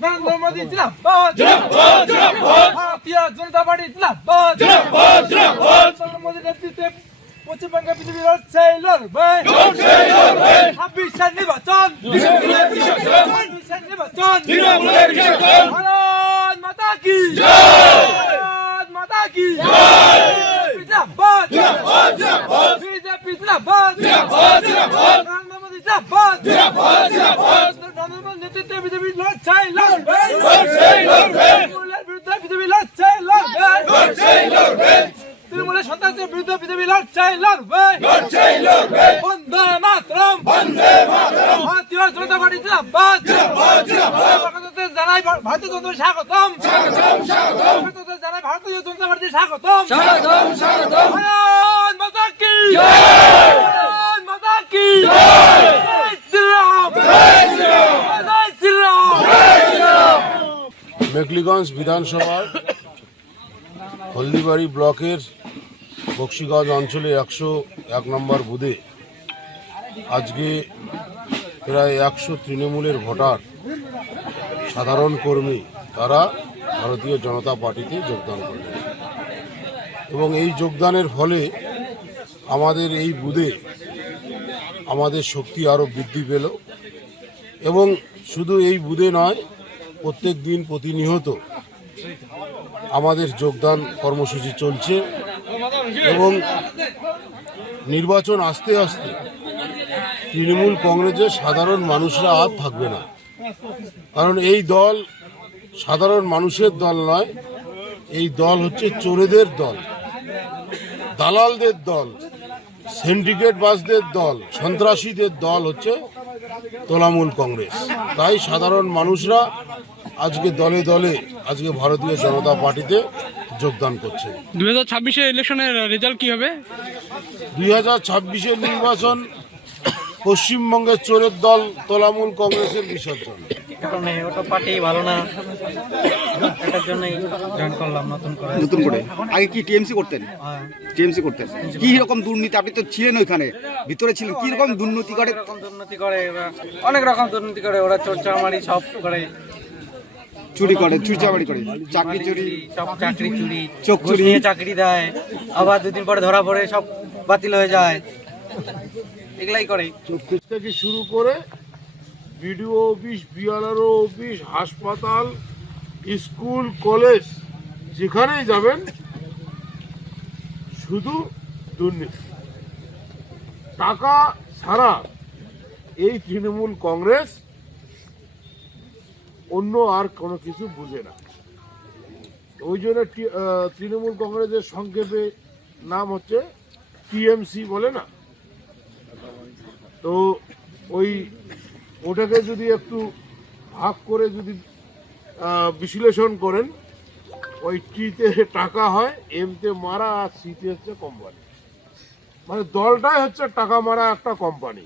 নরেন্দ্র মোদী জিন্দাবাদ, ভারতীয় জনতা পার্টি জিন্দাবাদ, নরেন্দ্র মোদীর নেতৃত্বে পশ্চিমবঙ্গে বিজেপি লড়ছে, লড়বে 26 নির্বাচন, ভারত মাতা কি ভারত মাতা কি জিন্দাবাদ, বিজেপি জিন্দাবাদ, নরেন্দ্র মোদী জিন্দাবাদ, নরেন্দ্র মোদীর নেতৃত্বে বিজেপি লড়ছে, লড়বে তৃণমূলের বিরুদ্ধে বিজেপি লড়ছে, লড়বে তৃণমূলের সন্ত্রাসের বিরুদ্ধে বিজেপি লড়ছে, লড়বে বন্দে মাতরম, ভারতীয় জনতা পার্টি জিন্দাবাদ, জানাই ভারতীয় জনতা স্বাগতম, জানাই ভারতীয় জনতা পার্টি স্বাগতম, ভারত মাতা কি ভারত মাতা কি জয় শ্রীরাম, জয় শ্রীরাম। মেখলিগঞ্জ বিধানসভার হলদিবাড়ি ব্লকের বক্সিগঞ্জ অঞ্চলে 101 নম্বর বুথে আজকে প্রায় 100 তৃণমূলের ভোটার, সাধারণ কর্মী তারা ভারতীয় জনতা পার্টিতে যোগদান করলেন এবং এই যোগদানের ফলে আমাদের এই বুথে আমাদের শক্তি আরও বৃদ্ধি পেল এবং শুধু এই বুথে নয়, প্রত্যেক দিন প্রতিনিয়ত আমাদের যোগদান কর্মসূচি চলছে এবং নির্বাচন আসতে আসতে তৃণমূল কংগ্রেসের সাধারণ মানুষরা আর থাকবে না, কারণ এই দল সাধারণ মানুষের দল নয়, এই দল হচ্ছে চোরেদের দল, দালালদের দল, সিন্ডিকেট বাসদের দল, সন্ত্রাসীদের দল হচ্ছে তৃণমূল কংগ্রেস। তাই সাধারণ মানুষরা আজকে দলে দলে আজকে ভারতীয় জনতা পার্টিতে যোগদান করছে। 2026 ইলেকশনের রেজাল্ট কি হবে? 2026 নির্বাচন পশ্চিমবঙ্গের চোরের দল তৃণমূল কংগ্রেসের বিসর্জন। কারণে ওটা পার্টি ভালো না, এটার জন্যই জয়েন করলাম নতুন করে। আগে কি টিএমসি করতেন? টিএমসি করতেন। কি রকম দুর্নীতি, আপনি তো ছিলেন ওইখানে, ভিতরে ছিলেন, কি রকম দুর্নীতি করে? অনেক রকম দুর্নীতি করে ওরা, চোর চামারি সব করে, চুরি করে, চুরি চামারি করে, চাকরি চুরি, সব চাকরি চুরি, চোখ চুরি, নিয়ে চাকরি দেয়, আবার দুদিন পরে ধরা পড়ে সব বাতিল হয়ে যায়, এগুলাই করে। চোখ থেকে শুরু করে বিডিও অফিস, বিআরও অফিস, হাসপাতাল, স্কুল, কলেজ, যেখানেই যাবেন শুধু দুর্নীতি, টাকা ছাড়া এই তৃণমূল কংগ্রেস অন্য আর কোনো কিছু বুঝে না। ওই জন্য তৃণমূল কংগ্রেসের সংক্ষেপে নাম হচ্ছে টিএমসি বলে না, তো ওটাকে যদি একটু ভাগ করে যদি বিশ্লেষণ করেন, ওই টিতে টাকা হয়, এমতে মারা, আর সিতে হচ্ছে কোম্পানি, মানে দলটাই হচ্ছে টাকা মারা একটা কোম্পানি।